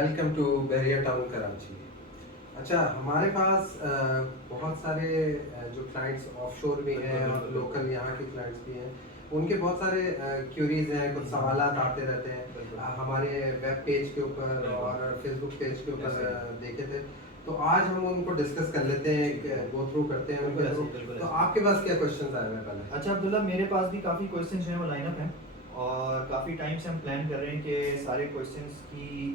Welcome to Bahria Town Karachi. अच्छा, हमारे पास बहुत सारे जो क्लाइंट्स ऑफशोर भी हैं बिल्कुल, और बिल्कुल, बिल्कुल। लोकल यहाँ के क्लाइंट्स भी हैं। उनके बहुत सारे क्यूरीज हैं, कुछ सवालात आते रहते हैं। बिल्कुल, हमारे वेब पेज के ऊपर बिल्कुल, और फेसबुक पेज के ऊपर ऐसा ही है। देखे थे। तो आज हम उनको डिस्कस कर लेते हैं, जी, जी, जी। गो थ्रू करते हैं बिल्कुल उनके ऐसे थ्रू। ही, बिल्कुल तो ऐसे ही। आपके पास क्या क्वेश्चंस आए हुए हैं पहले? अच्छा अब्दुल्ला, मेरे पास भी काफ़ी क्वेश्चंस जो हैं वो लाइन अप हैं और काफ़ी टाइम से हम प्लान कर रहे हैं कि सारे क्वेश्चंस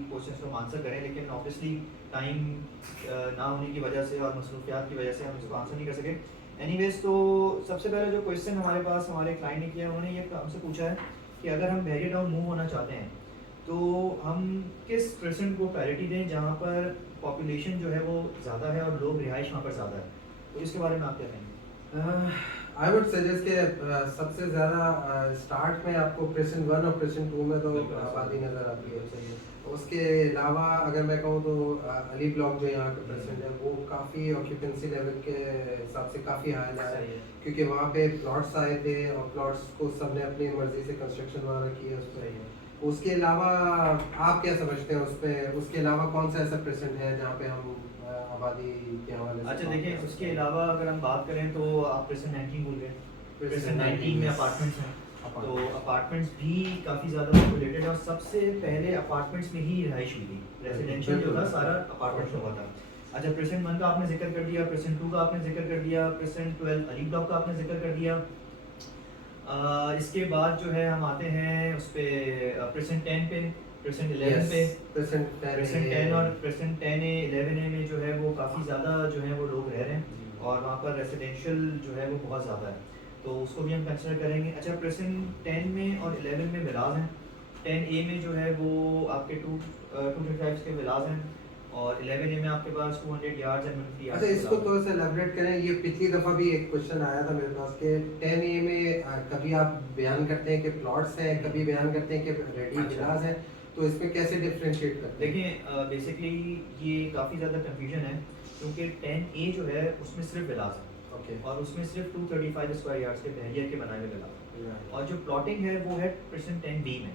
को हम आंसर करें, लेकिन ऑब्वियसली टाइम ना होने की वजह से और मसरूफियात की वजह से हम इसको आंसर नहीं कर सके। एनीवेज, तो सबसे पहले जो क्वेश्चन हमारे पास हमारे क्लाइंट ने किया, उन्होंने ये हमसे पूछा है कि अगर हम बहरिया टाउन मूव होना चाहते हैं तो हम किस प्रेजेंट को प्रायोरिटी दें जहाँ पर पॉपुलेशन जो है वो ज़्यादा है और लोग रिहाइश वहाँ पर ज़्यादा है। तो इसके बारे में आप क्या कहेंगे? आई वुड सजेस्ट कि सबसे ज़्यादा स्टार्ट में आपको प्रेशन वन और प्रेशन टू में तो बिल्कुल ऐसा ही आबादी है। नज़र आती है। बिल्कुल सही है। उसके अलावा अगर मैं कहूँ तो अली ब्लॉक जो यहाँ का प्रेसिडेंट है, हुँ, वो काफ़ी ऑक्यूपेंसी लेवल के हिसाब से काफ़ी हाई है। सही है। क्योंकि वहाँ पे प्लॉट्स आए थे और प्लॉट्स को सबने अपनी मर्ज़ी से कंस्ट्रक्शन वगैरह की है उस सही पर। है। उसके अलावा आप क्या समझते हैं उस पर? उसके अलावा कौन सा ऐसा प्रेसिडेंट है जहाँ पे हम आबादी के हवाले से अच्छा बात देखिए, कर सकते उसके हैं? अलावा अगर हम बात करें तो आप प्रेजेंट 19 भूल गए। प्रेसिडेंट प्रेजेंट 19 19 में यस, अपार्टमेंट्स हैं। तो अपार्टमेंट्स। अपार्टमेंट्स भी काफ़ी ज़्यादा पॉपुलेटेड है और सबसे पहले अपार्टमेंट्स में ही रिहाइश हुई थी। बिल्कुल रेजिडेंशियल जो बिल्कुल था बिल्कुल, सारा फॉर अपार्टमेंट्स में हुआ श्योर। था। अच्छा, प्रेजेंट 1 का आपने जिक्र कर दिया, प्रेजेंट 2 का आपने जिक्र कर दिया, प्रेजेंट 12 अली ब्लॉक का आपने जिक्र कर दिया। इसके बाद जो है हम आते हैं उस पे प्रेजेंट 10 पे, प्रेजेंट 11 यस, पे। प्रेजेंट 10 प्रेजेंट 10 और प्रेजेंट 10 ए 11 ए में जो है वो काफ़ी ज़्यादा जो है वो लोग रह रहे हैं जी। और वहाँ पर रेजिडेंशियल जो है वो बहुत ज़्यादा है, तो उसको भी हम कंसिडर करेंगे। अच्छा, प्रेजेंट 10 में और 11 में विलाज हैं। 10 ए में जो है वो आपके 235 के विलाज हैं और 11 ए में आपके पास 200 यार्ड्स एंड 150 अच्छा, यार्ड्स के इसको विलाज हैं। थोड़ा सा एलैबोरेट करें। ये पिछली दफ़ा भी एक क्वेश्चन आया था मेरे पास कि 10 ए में कभी आप बयान करते हैं कि प्लॉट्स हैं, कभी बयान करते हैं कि रेडी अच्छा, विलास हैं। तो इसमें कैसे डिफरेंशिएट करते हैं? देखिए बेसिकली ये काफ़ी ज़्यादा कन्फ्यूजन है क्योंकि 10 ए जो है उसमें सिर्फ विलास है ओके। और उसमें सिर्फ 235 स्क्वायर यार्ड्स के बहरिया के बनाए हुए विलास हैं। राइट। और जो प्लॉटिंग है वो है परसेंट 10 बी में।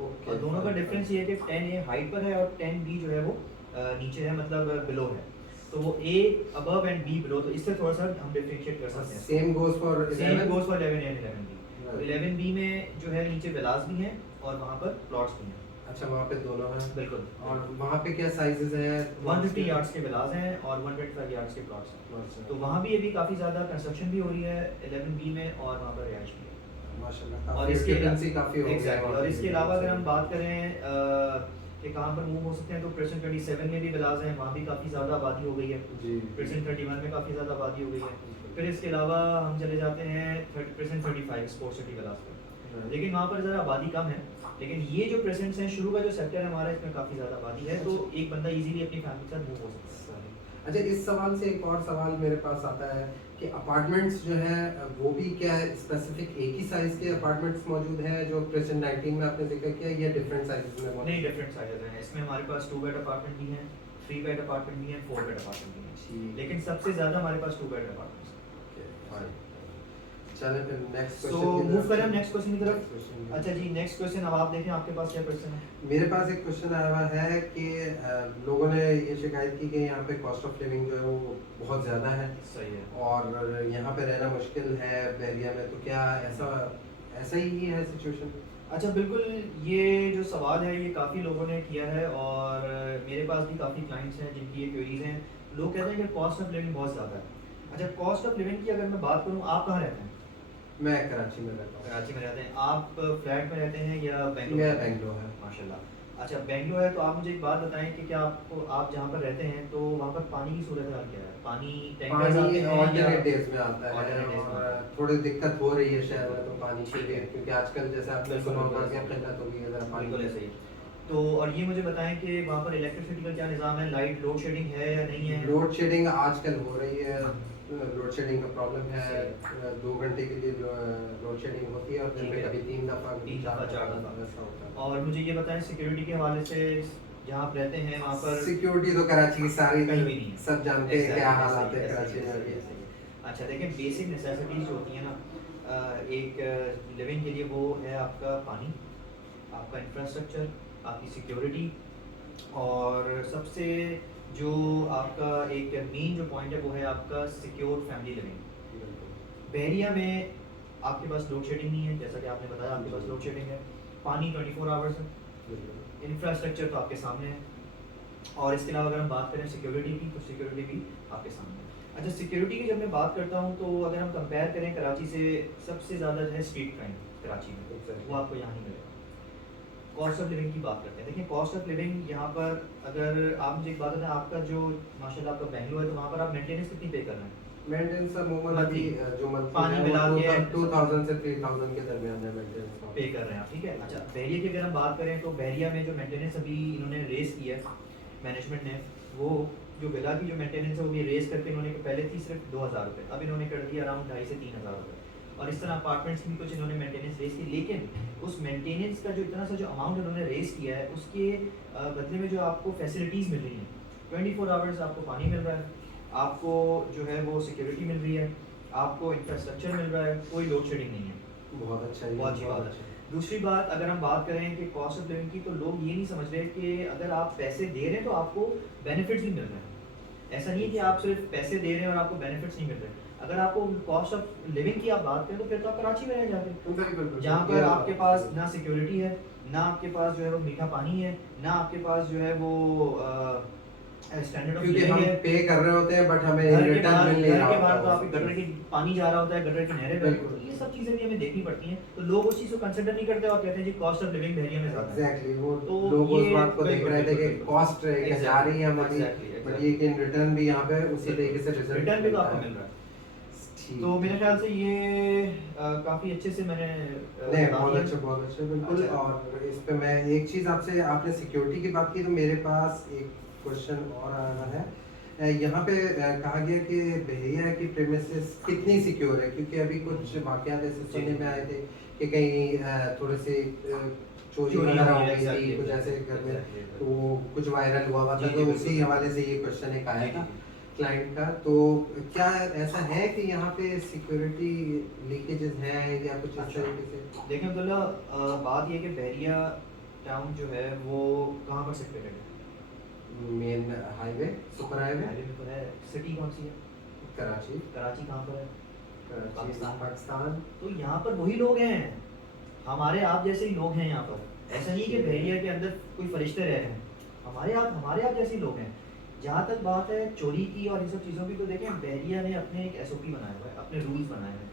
ओके, और दोनों का फाइन फाइन। डिफरेंस ये है कि 10 ए हाइट पर है और 10 बी जो है वो नीचे है, मतलब बिलो है। तो वो ए अबव एंड बी बिलो, तो इससे थोड़ा सा हम डिफरेंशिएट कर सकते हैं इसको। Same goes for same 11। Goes for 11 and 11 B. तो राइट। 11 बी में जो है नीचे विलास भी हैं और वहाँ पर प्लॉट्स भी हैं। अच्छा, वहाँ पे दोनों हैं। बिल्कुल और बिल्कुल। वहाँ पे क्या साइजेस हैं प्लॉट्स 150 के? यार्ड्स के विलास हैं और 125 यार्ड्स के प्लॉट्स हैं। प्लॉट्स तो हैं। वहाँ भी अभी काफ़ी ज़्यादा कंस्ट्रक्शन भी हो रही है 11 बी में और वहाँ पर रिहाइश भी है। माशाल्लाह, और काफ़ी इसके ऑक्यूपेंसी काफ़ी हो गया है एग्जैक्टली, वहाँ और पे इसके भी, अलावा अगर सही। हम बात करें कि कहाँ पर मूव हो सकते हैं, तो प्रेजेंट 27 में भी विलास हैं, वहाँ भी काफ़ी ज़्यादा आबादी हो गई है। जी जी। प्रेजेंट 31 में काफ़ी ज़्यादा आबादी हो गई है। बिल्कुल। फिर इसके अलावा हम चले जाते हैं प्रेजेंट 35 स्पोर्ट्स सिटी विलास पर, राइट। लेकिन वहाँ पर ज़रा आबादी कम है। लेकिन ये जो प्रेजेंट्स हैं, शुरू का जो सेक्टर है हमारा, इसमें काफ़ी ज़्यादा आबादी है, तो अच्छा। एक बंदा इजीली अपनी फैमिली के साथ मूव हो सकता है। सही। अच्छा, इस सवाल से एक और सवाल मेरे पास आता है कि अपार्टमेंट्स जो है वो भी क्या स्पेसिफिक एक ही साइज के अपार्टमेंट्स मौजूद हैं जो प्रेजेंट 19 में आपने जिक्र किया, या डिफरेंट साइजेस में नहीं, मौजूद हैं? डिफरेंट साइजेस हैं इसमें। हमारे पास 2 बेड अपार्टमेंट भी हैं, 3 बेड अपार्टमेंट भी हैं, 4 बेड अपार्टमेंट भी हैं, जी। लेकिन सबसे ज़्यादा हमारे पास 2 बेड अपार्टमेंट्स हैं। Okay, fine. चलें फिर नेक्स्ट सो क्वेश्चन की मूव तरफ करें हम चलें। नेक्स्ट क्वेश्चन की तरफ। Next question. अच्छा जी, नेक्स्ट क्वेश्चन अब आप देखें आपके पास क्या क्वेश्चन है। मेरे पास एक क्वेश्चन आया हुआ है कि लोगों ने ये शिकायत की कि यहाँ पे कॉस्ट ऑफ लिविंग जो है वो बहुत ज़्यादा है सही है। और यहाँ पे रहना मुश्किल है बहरिया में। तो क्या ऐसा ऐसा ही है सिचुएशन? अच्छा बिल्कुल, ये जो सवाल है ये काफ़ी लोगों ने किया है और मेरे पास भी काफ़ी क्लाइंट्स हैं जिनकी ये क्वेरीज हैं। लोग कहते हैं कि कॉस्ट ऑफ लिविंग बहुत ज़्यादा है। अच्छा, कॉस्ट ऑफ लिविंग की अगर मैं बात करूँ, आप कहाँ रहते हैं? मैं कराची में रहता हूँ। कराची में रहते हैं। आप फ्लैट में रहते हैं या बेंगलोर में मेरा रहते हैं? बेंगलोर है। माशाल्लाह। अच्छा, बेंगलोर है तो आप मुझे एक बात बताएं कि क्या आपको, आप जहाँ पर रहते हैं तो वहाँ पर पानी की सूरत हाल क्या है? पानी टैंकर्स आते पानी हैं या ऑल्टरनेट डेज में आता है ऑल्टरनेट डेज में आता है? और थोड़ी दिक्कत हो रही है शहर में तो पानी के ठीक लिए, है। क्योंकि आजकल जैसे आपने बिल्कुल सुना बिल्कुल होगा ऐसे कि ही, किल्लत हो गई है ज़रा पानी बिल्कुल की। ऐसे ही। तो और ये मुझे बताएं कि वहाँ पर इलेक्ट्रिसिटी का क्या निज़ाम है, लाइट लोड शेडिंग है या नहीं है? लोड शेडिंग आजकल हो रही है। लोड शेडिंग का प्रॉब्लम है। सही है। 2 घंटे के लिए लोड शेडिंग होती है और दिन ठीक में है। कभी 3 दफ़ा, कभी 3 दफ़ा 4 4 दफ़ा दफ़ा। ऐसा होता है। और मुझे ये बताएं सिक्योरिटी के हवाले से, जहाँ आप रहते हैं वहाँ पर सिक्योरिटी तो कराची की सारी कहीं भी नहीं है। सब जानते हैं क्या एग्जैक्टली, हालात ऐसे है ही ऐसे ही कराची में ऐसे ही अभी। ऐसे ही। अच्छा देखें, बेसिक नेसेसिटीज़ जो होती हैं ना एक लिविंग के लिए, वो है आपका पानी, आपका इंफ्रास्ट्रक्चर, आपकी सिक्योरिटी और सबसे जो आपका एक मेन जो पॉइंट है वो है आपका सिक्योर फैमिली लिविंग। बहरिया में आपके पास लोड शेडिंग नहीं है, जैसा कि आपने बताया आपके पास लोड शेडिंग है, पानी 24 आवर्स है, इंफ्रास्ट्रक्चर तो आपके सामने है, और इसके अलावा अगर हम बात करें सिक्योरिटी की तो सिक्योरिटी भी आपके सामने है। अच्छा, सिक्योरिटी की जब मैं बात करता हूँ तो अगर हम कंपेयर करें कराची से, सबसे ज़्यादा जो है स्ट्रीट क्राइम कराची में, वो आपको यहाँ नहीं मिलेगा। कॉस्ट ऑफ लिविंग की बात करते हैं, देखिए कॉस्ट ऑफ लिविंग यहाँ पर, अगर आप मुझे एक बात बताएं, आपका जो माशाल्लाह आपका बेंगलोर है तो वहाँ पर आप मेंटेनेंस कितनी पे कर रहे हैं? मेंटेनेंस अमूमन अभी जो मंथली पानी है मिला वो के 2000 से 3000 के दरमियान है मेंटेनेंस पे कर रहे हैं आप, ठीक है। अच्छा, बहरिया की अगर हम बात करें तो बहरिया में जो मेंटेनेंस अभी इन्होंने रेस की है मैनेजमेंट ने, वो जो विला की जो मेंटेनेंस है वो भी रेस करके इन्होंने पहले थी सिर्फ 2000 रुपये, अब इन्होंने कर दिया अराउंड 2500 से 3000 रुपये। और इस तरह अपार्टमेंट्स की भी कुछ इन्होंने मेंटेनेंस रेस की, लेकिन उस मेंटेनेंस का जो इतना सा जो अमाउंट इन्होंने रेस किया है उसके बदले में जो आपको फैसिलिटीज़ मिल रही हैं, 24 आवर्स आपको पानी मिल रहा है, आपको जो है वो सिक्योरिटी मिल रही है, आपको इंफ्रास्ट्रक्चर मिल रहा है, कोई लोड शेडिंग नहीं है। बहुत अच्छा है, बहुत अच्छी बात है। दूसरी बात अगर हम बात करें कि कॉस्ट ऑफ लिविंग की, तो लोग ये नहीं समझ रहे कि अगर आप पैसे दे रहे हैं तो आपको बेनिफिट्स भी मिल रहे हैं। ऐसा नहीं है कि आप सिर्फ पैसे दे रहे हैं और आपको बेनिफिट्स नहीं मिल रहे। अगर आपको कॉस्ट ऑफ लिविंग की आप बात करें तो फिर तो आप कराची में रह जाते, जहाँ पर आपके पास ना सिक्योरिटी है, ना आपके पास जो है वो मीठा पानी है, ना आपके पास जो है वो स्टैंडर्ड ऑफ क्योंकि लिविंग हम है। पे कर रहे होते हैं बट हमें घर के रिटर्न बाहर मिल नहीं रहा घर के बाहर होता तो आपके गटर की पानी जा रहा होता है, गटर की नहरें बह रही बिल्कुल। होती हैं, ये सब चीज़ें भी हमें देखनी पड़ती हैं। तो लोग उस चीज़ को कंसिडर नहीं करते और कहते हैं जी कॉस्ट ऑफ लिविंग बहरिया में ज़्यादा है। एग्जैक्टली, वो तो लोग उस ये बात को देख बिल्कुल, रहे थे कि बिल्कुल, कॉस्ट जा रही है हमारी, Exactly, बट ये कि इन रिटर्न भी यहाँ पे उसी बिल्कुल। तरीके से रिजल्ट रिटर्न भी तो आपको मिल रहा है। ठीक। तो मेरे ख्याल से ये काफ़ी अच्छे से मैंने नहीं, बता बहुत दिया। अच्छा, बहुत अच्छा, बिल्कुल। अच्छा। और इस पे मैं एक चीज़ आपसे, आपने सिक्योरिटी की बात की तो मेरे पास एक क्वेश्चन और आ रहा है। यहाँ पे कहा गया कि बहरिया की प्रेमिसेस कितनी सिक्योर है, क्योंकि अभी कुछ वाकयात ऐसे सुनने में आए थे कि कहीं थोड़े से चोरी वगैरह हो गई थी कुछ ऐसे घर में, तो कुछ वायरल हुआ था, तो उसी हवाले से ये क्वेश्चन एक आया था क्लाइंट का। तो क्या ऐसा है कि यहाँ पे सिक्योरिटी लीकेजेस हैं या कुछ इस तरीके से? देखिए अब्दुल्ला, बात ये कि बहरिया टाउन जो है वो कहाँ पर सिचुएटेड है? Main highway, super highway highway में तो है। सिटी कौन सी है? कराची। कराची कहाँ पर है? कराची पाकिस्तान। पाकिस्तान। तो यहाँ पर वही लोग हैं, हमारे आप जैसे ही लोग हैं यहाँ पर। ऐसा नहीं कि बहरिया के अंदर कोई फरिश्ते रह रहे हैं, हमारे आप जैसे ही लोग हैं। जहाँ तक बात है चोरी की और इन सब चीज़ों की, तो देखें बहरिया ने अपने एक SOP बनाया हुआ है, अपने रूल्स बनाए हुए हैं।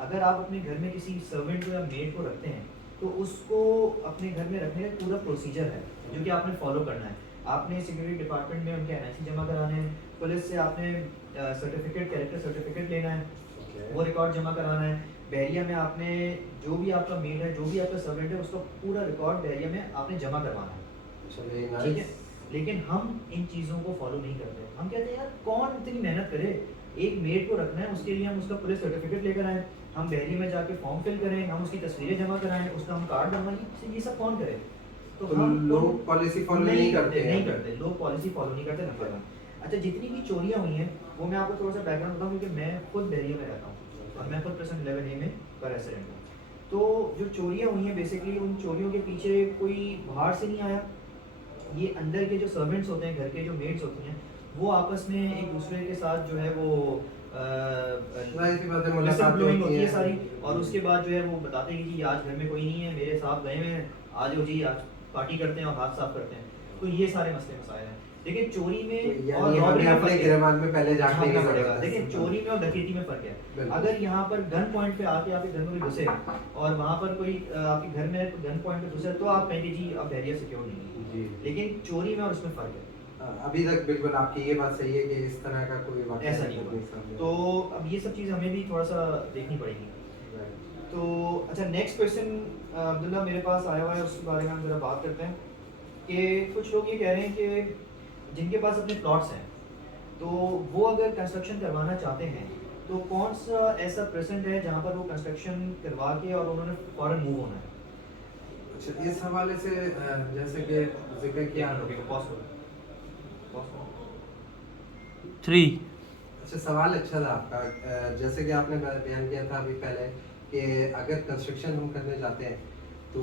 अगर आप अपने घर में किसी सर्वेंट को या मेड को रखते हैं तो उसको अपने घर में रखने का पूरा प्रोसीजर है जो कि आपने फॉलो करना है। आपने सिक्योरिटी डिपार्टमेंट में उनके NIC जमा कराने हैं, पुलिस से आपने सर्टिफिकेट, कैरेक्टर सर्टिफिकेट लेना है, वो रिकॉर्ड जमा कराना है। बहरिया में आपने जो भी आपका मेड है, जो भी आपका सर्वेंट है, उसका पूरा रिकॉर्ड बहरिया में आपने जमा करवाना है, चलिए, ठीक नाइस। है। लेकिन हम इन चीज़ों को फॉलो नहीं करते। हम कहते हैं यार कौन इतनी मेहनत करे, एक मेड को रखना है उसके लिए हम उसका पुलिस सर्टिफिकेट लेकर आए, हम बहरिया में जाके फॉर्म फिल करें, हम उसकी तस्वीरें जमा कराएं, उसका हम कार्ड बनवाएं, ये सब कौन करे? तो हम लोग पॉलिसी फॉलो नहीं करते हैं। नहीं करते, लोग पॉलिसी फॉलो नहीं करते, नंबर वन। अच्छा, जितनी भी चोरियां हुई हैं वो मैं आपको थोड़ा सा बैकग्राउंड बताऊं, क्योंकि मैं खुद बहरिया में रहता हूँ और मैं खुद प्रेजेंट 11A में का रेसिडेंट हूँ। तो जो चोरियां हुई हैं बेसिकली, उन चोरियों के पीछे कोई बाहर से नहीं आया, ये अंदर के जो सर्वेंट्स होते हैं, घर के जो मेड्स होती हैं, वो आपस में एक दूसरे के साथ जो है वो मुलाकात ब्लोइंग होती होती है है सारी, और उसके बाद जो है वो बताते हैं कि जी आज घर में कोई नहीं है, मेरे साहब गए हुए हैं, आज हो जी आज पार्टी करते हैं और हाथ साफ करते हैं। तो ये सारे मसले मसाइल हैं। देखिए चोरी में और रॉबरी में अपने गिरबान में पहले जागने की पड़ेगा। जरूरत है। देखिए चोरी में और डकैती में फर्क है। अगर यहाँ पर गन पॉइंट पे आके आपके घर में कोई घुसे और वहाँ पर कोई आपके घर में गन पॉइंट पे घुसे, तो आप कहेंगे जी अब बहरिया सिक्योर नहीं है। लेकिन चोरी में और उसमें फर्क है। अभी तक बिल्कुल आपकी ये बात सही है कि इस तरह का कोई वाकया ऐसा नहीं होगा। तो अब ये सब चीज़ हमें भी थोड़ा सा देखनी पड़ेगी। तो अच्छा, नेक्स्ट क्वेश्चन अब्दुल्ला मेरे पास आया हुआ है, उसके बारे में हम ज़रा बात करते हैं कि कुछ लोग ये कह रहे हैं कि जिनके पास अपने प्लॉट्स हैं तो वो अगर कंस्ट्रक्शन करवाना चाहते हैं तो कौन सा ऐसा प्रेजेंट है जहाँ पर वो कंस्ट्रक्शन करवा के और उन्होंने फ़ौरन मूव होना है? अच्छा, इस हवाले से जैसे कि जिक्र किया थ्री। अच्छा, सवाल अच्छा था आपका। जैसे कि आपने बयान किया था अभी पहले कि अगर कंस्ट्रक्शन हम करने जाते हैं तो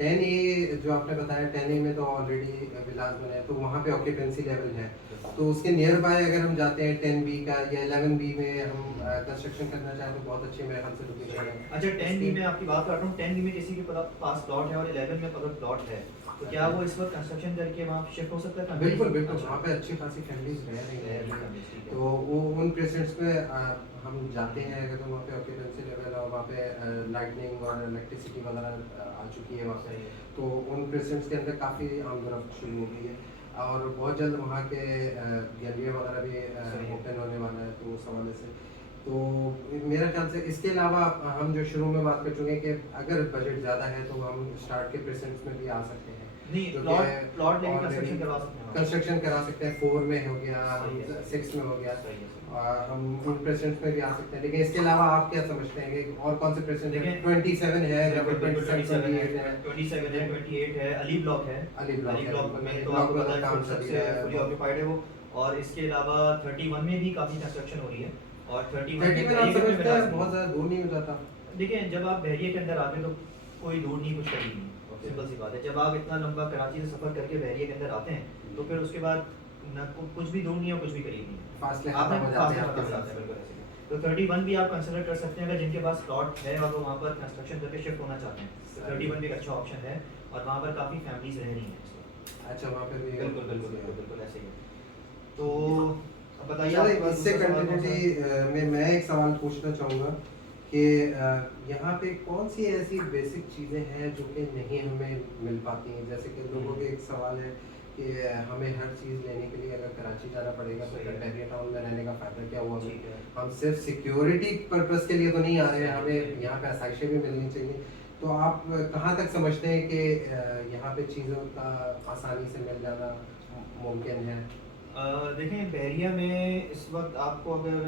10A जो आपने बताया 10A में तो ऑलरेडी विलास बने हैं, तो वहाँ पे ऑक्यूपेंसी लेवल है। तो उसके नियर बाय अगर हम जाते हैं 10B का या 11B में हम कंस्ट्रक्शन करना चाहें तो बहुत अच्छी मेरे ख्याल से लोकेशन है। अच्छा 10B में आपकी बात कर रहा हूँ, 10B में किसी के पास प्लॉट है और 11 में अगर प्लॉट है तो क्या वो इस वक्त कंस्ट्रक्शन करके वहाँ शिफ्ट हो सकता है? बिल्कुल बिल्कुल, अच्छा। वहाँ पे अच्छी खासी फैमिलीज रह रही रह रही हैं। families, ठीक है। तो वो उन प्रेसिडेंट्स में हम जाते हैं अगर तो वहाँ पे ऑक्यूपेंसी लेवल और वहाँ पे लाइटनिंग और इलेक्ट्रिसिटी वगैरह आ चुकी है वहाँ पे। सही है। तो उन प्रेसिडेंट्स के अंदर काफ़ी आमदरफ्त शुरू हो गई है और बहुत जल्द वहाँ के गैलरिया वगैरह भी सही है। ओपन होने वाला है, तो उस हवाले से तो मेरे ख्याल से इसके अलावा हम जो शुरू में बात कर चुके हैं कि अगर बजट ज़्यादा है तो हम स्टार्ट के प्रेसिडेंट्स में भी आ सकते हैं। नहीं, जो प्लॉट कि प्लॉट लेके already कंस्ट्रक्शन करवा सकते हैं। कंस्ट्रक्शन करा सकते हैं, 4 में हो गया, सही है, 6 में हो गया, सही है, सही है। और हम उन प्रेसिडेंट्स में भी आ सकते हैं। लेकिन इसके अलावा आप क्या समझते हैं कि और कौन से प्रेसिडेंट हैं? देखिए, 27 है या फिर 27 27 है, 28 है? 27 है, 28 है, अली ब्लॉक है। अली ब्लॉक है, ब्लॉक में अली तो ब्लॉक आपको में पता है काम फुल चल सबसे रहा है। फुली ऑक्यूपाइड है वो। और इसके अलावा 31 में भी काफ़ी कंस्ट्रक्शन हो रही है और 31 30 में आप बहरिया समझते में हैं बहुत ज़्यादा दूर नहीं हो जाता। देखिए जब आप बहरिया के अंदर आते हैं तो कोई दूर नहीं, कुछ करीब नहीं, सिंपल सी बात है। जब आप इतना लंबा कराची से सफ़र करके बहरिया के अंदर आते हैं तो फिर उसके बाद ना कुछ भी दूर नहीं है, कुछ भी करीब नहीं है। फासले आपने खत्म हो जाते हैं फासले आपके खत्म हो साथ। जाते हैं, बिल्कुल ऐसे ही। तो 31 भी आप कंसिडर कर सकते हैं अगर जिनके पास प्लॉट है और वो वहाँ पर कंस्ट्रक्शन करके शिफ्ट होना चाहते हैं। तो 31 भी एक अच्छा ऑप्शन है और वहाँ पर काफ़ी फैमिलीज रह रही हैं इस वक्त। अच्छा, वहाँ पे भी बिल्कुल बिल्कुल बिल्कुल बिल्कुल ऐसे ही है। तो अब बताइए चलिए, आपके पास इससे दूसरा सवाल कौन सा है? कंटिन्यूटी में मैं एक सवाल पूछना चाहूँगा कि यहाँ पे कौन सी ऐसी बेसिक चीज़ें हैं जो कि नहीं हमें मिल पाती हैं? जैसे कि लोगों के एक सवाल है कि हमें हर चीज़ लेने के लिए अगर कराची जाना पड़ेगा तो सही फिर है। बहरिया टाउन में रहने का फ़ायदा क्या हुआ? ठीक है। हम सिर्फ सिक्योरिटी पर्पस के लिए तो नहीं आ रहे हैं, सही है। हमें यहाँ पे आसाइशें भी मिलनी चाहिए। तो आप कहाँ तक समझते हैं कि यहाँ पे चीज़ों का आसानी से मिल जाना मुमकिन है? देखें बहरिया में इस वक्त आपको अगर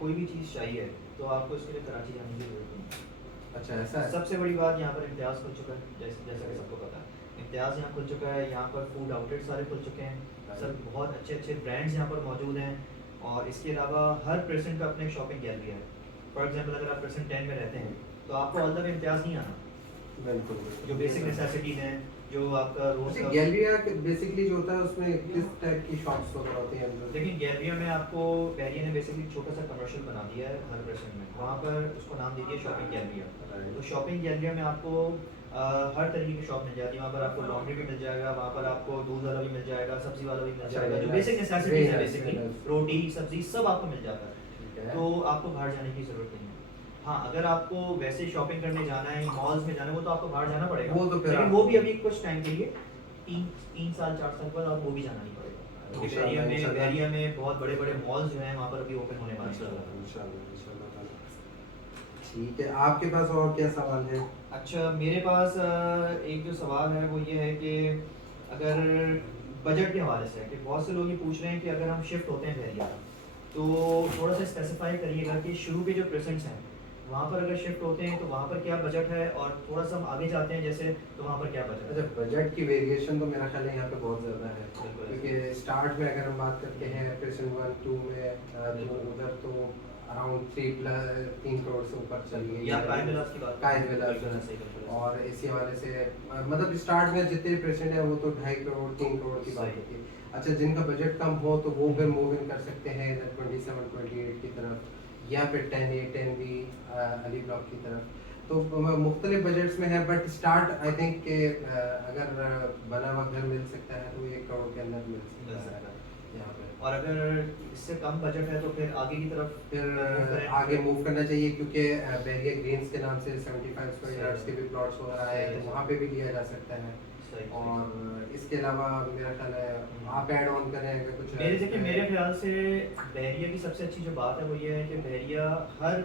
कोई भी चीज़ चाहिए तो आपको इसके लिए कराची जाने की जरूरत नहीं है। अच्छा, ऐसा है? सबसे बड़ी बात यहाँ पर इम्तियाज़ खुल चुका है, जैसा कि सबको पता है इम्तियाज़ यहाँ खुल चुका है। यहाँ पर फूड आउटलेट सारे खुल चुके हैं, सब बहुत अच्छे अच्छे ब्रांड्स यहाँ पर मौजूद हैं। और इसके अलावा हर पर्सन का अपने शॉपिंग गैलरी है। फॉर एग्जांपल अगर आप पर्सन 10 में रहते हैं तो आपको ऑल द वे इम्तियाज़ नहीं आना। बिल्कुल, जो बेसिक नेसेसिटीज़ हैं, जो आपका रोज़ अच्छा, का गैलरिया बेसिकली जो होता है उसमें किस टाइप की शॉप्स वगैरह होती हैं अंदर? लेकिन गैलरिया में आपको बहरिया ने बेसिकली छोटा सा कमर्शियल बना दिया है हर पर्सन में, वहाँ पर उसको नाम दीजिए शॉपिंग गैलरिया। तो शॉपिंग गैलरिया में आपको हर तरीके की शॉप मिल जाती है। वहाँ पर आपको लॉन्ड्री भी मिल जाएगा, वहाँ पर आपको दूध वाला भी मिल जाएगा, सब्जी वाला भी मिल अच्छा, जाएगा, जो very बेसिक nice, नेसेसिटीज है very nice, basically very nice। रोटी सब्जी सब आपको मिल जाता है। ठीक है। तो आपको बाहर जाने की ज़रूरत नहीं है। हाँ, अगर आपको वैसे शॉपिंग करने जाना है, मॉल्स में जाना है, वो तो आपको बाहर जाना पड़ेगा। वो तो फिर लेकिन आप- वो भी अभी कुछ टाइम के लिए 3 साल 4 साल बाद आप वो भी जाना नहीं पड़ेगा। क्योंकि इंशाल्लाह, इंशाल्लाह। बहरिया में बहुत बड़े बड़े मॉल्स जो हैं वहाँ पर अभी ओपन होने वाले हैं। इंशाल्लाह, इंशाल्लाह। ठीक है, आपके पास और क्या सवाल है? अच्छा मेरे पास एक जो सवाल है वो ये है कि अगर बजट के हवाले से है कि बहुत से लोग ये पूछ रहे हैं कि अगर हम शिफ्ट होते हैं बहरिया तो थोड़ा सा स्पेसिफाई करिएगा कि शुरू के जो प्रेजेंट्स हैं वहाँ पर अगर शिफ्ट होते हैं तो वहाँ पर क्या बजट है और थोड़ा सा हम आगे जाते हैं जैसे तो वहाँ पर क्या बजट है। अच्छा, बजट की वेरिएशन तो मेरा ख्याल है यहाँ पे बहुत ज़्यादा है, बिल्कुल। क्योंकि स्टार्ट में अगर हम बात करते हैं प्रेजेंट 1 2 में तो उधर तो अराउंड 3 करोड़ से ऊपर चलिए या कायद विलास की बात कायद विलास बिल्कुल सही, बिल्कुल सही। और इसी हवाले से मतलब स्टार्ट में जितने पेशेंट हैं वो तो 2.5 करोड़ 3 करोड़ की बात सही। होती है। अच्छा, जिनका बजट कम हो तो वो फिर मूव इन कर सकते हैं इधर 27 28 की तरफ या फिर 10A 10B अली ब्लॉक की तरफ। तो मुख्तलिफ बजट्स में है, बट स्टार्ट आई थिंक के अगर बना हुआ घर मिल सकता है तो 1 करोड़ के अंदर मिल मिल सकता सकता है है। यहाँ पे। और अगर इससे कम बजट है तो फिर आगे की तरफ फिर आगे मूव करना चाहिए, क्योंकि बहरिया ग्रीन्स के नाम से 75 स्क्वायर यार्ड्स के भी प्लॉट्स वगैरह आए हैं, तो वहाँ पे भी लिया जा सकता है। सही। और इसके अलावा मेरा ख्याल है आप ऐड ऑन करें अगर कुछ मेरे देखिए मेरे ख्याल से बहरिया की सबसे अच्छी जो बात है वो ये है कि बहरिया हर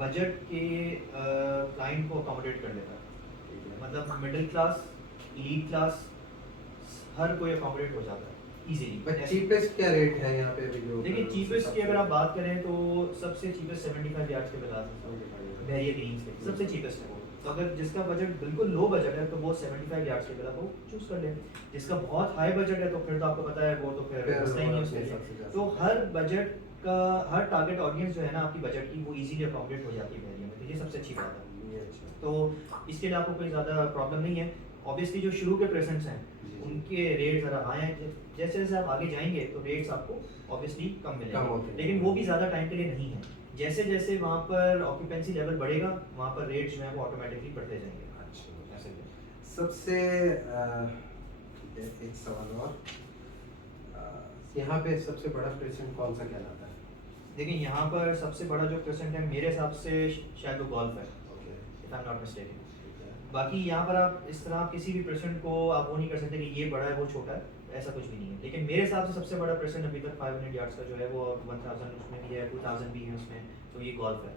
बजट के क्लाइंट को अकोमोडेट कर लेता है। मतलब मिडिल क्लास, एलीट क्लास, हर कोई अकोमोडेट हो जाता है इजीली। चीपेस्ट क्या रेट है यहाँ पे भी जो देखिए चीपेस्ट की अगर आप बात करें तो सबसे चीपेस्ट 75 यार्ड्स के बिलास बहरिया ग्रीन्स के सबसे चीपेस्ट है वो। तो अगर जिसका बजट बिल्कुल लो बजट है तो वो 75 यार्ड्स के बिला को चूज कर ले। जिसका बहुत हाई बजट है तो फिर तो आपको पता है वो तो फिर रास्ता ही नहीं है उसके लिए। तो हर बजट का हर टारगेट ऑडियंस जो है ना आपकी बजट की वो इजीली अकोमोडेट हो जाती है बहरिया में, तो ये सबसे अच्छी बात है। ये अच्छा तो इसके लिए आपको कोई ज़्यादा प्रॉब्लम नहीं है। ऑब्वियसली जो शुरू के प्रेजेंट्स हैं जी। उनके रेट ज़रा हाई हैं, जैसे जैसे आप आगे जाएंगे तो रेट्स आपको ऑब्वियसली कम कम मिलेंगे, होते हैं। लेकिन वो भी ज़्यादा टाइम के लिए नहीं है। जैसे जैसे वहाँ पर ऑक्यूपेंसी लेवल बढ़ेगा वहाँ पर रेट्स जो है वो ऑटोमेटिकली बढ़ते जाएंगे। अच्छा ऐसे ही। सबसे ठीक है, एक सवाल और यहाँ पे सबसे बड़ा प्रेजेंट कौन सा कहलाता है? देखिए यहाँ पर सबसे बड़ा जो क्वेश्चन है मेरे हिसाब से शायद वो गोल्फ है, okay if I am not mistaken. ठीक है। बाकी यहाँ पर आप इस तरह किसी भी पर्सन को आप वो नहीं कर सकते कि ये बड़ा है वो छोटा है, ऐसा कुछ भी नहीं है। लेकिन मेरे हिसाब से सबसे बड़ा पर्सन अभी तक 500 यार्ड्स का जो है वो 1000 उसमें भी है, 2000 भी है उसमें, तो ये गोल्फ है।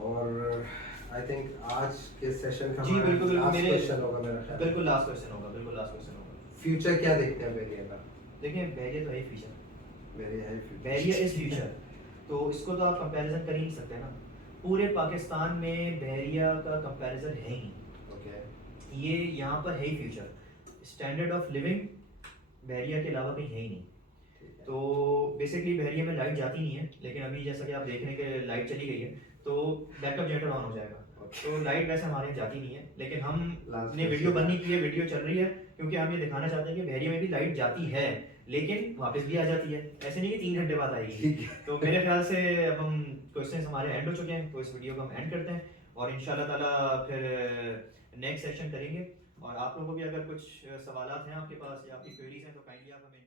और आई थिंक आज के सेशन का जी बिल्कुल बिल्कुल, लास्ट मेरे क्वेश्चन होगा मेरा ख्याल। बिल्कुल लास्ट क्वेश्चन होगा, बिल्कुल लास्ट क्वेश्चन होगा। फ्यूचर क्या देखते हैं वेरिया का? देखिए बैरियर तो है फ्यूचर, वेरिया है फ्यूचर। बैरियर इज फ्यूचर, तो इसको तो आप कंपैरिजन कर ही नहीं सकते ना। पूरे पाकिस्तान में बहरिया का कंपैरिजन है ही नहीं। ओके ये यहाँ पर है ही फ्यूचर। स्टैंडर्ड ऑफ लिविंग बहरिया के अलावा कहीं है ही नहीं। ठीक है। तो बेसिकली बहरिया में लाइट जाती नहीं है, लेकिन अभी जैसा कि आप देख रहे हैं कि लाइट चली गई है तो बैकअप जनरेटर ऑन हो जाएगा। तो लाइट वैसे हमारे यहाँ जाती नहीं है, लेकिन हम Last ने वीडियो बंद नहीं की है, वीडियो चल रही है क्योंकि हम ये दिखाना चाहते हैं कि बहरिया में भी लाइट जाती है लेकिन वापस भी आ जाती है। ऐसे नहीं कि 3 घंटे बाद आएगी। ठीक है। तो मेरे ख्याल से अब हम क्वेश्चंस हमारे एंड हो चुके हैं, तो इस वीडियो को हम एंड करते हैं और इंशाल्लाह ताला फिर नेक्स्ट सेशन करेंगे। और आप लोगों को भी अगर कुछ सवालात हैं आपके पास या आपकी क्वेरीज हैं तो काइंडली आप हमें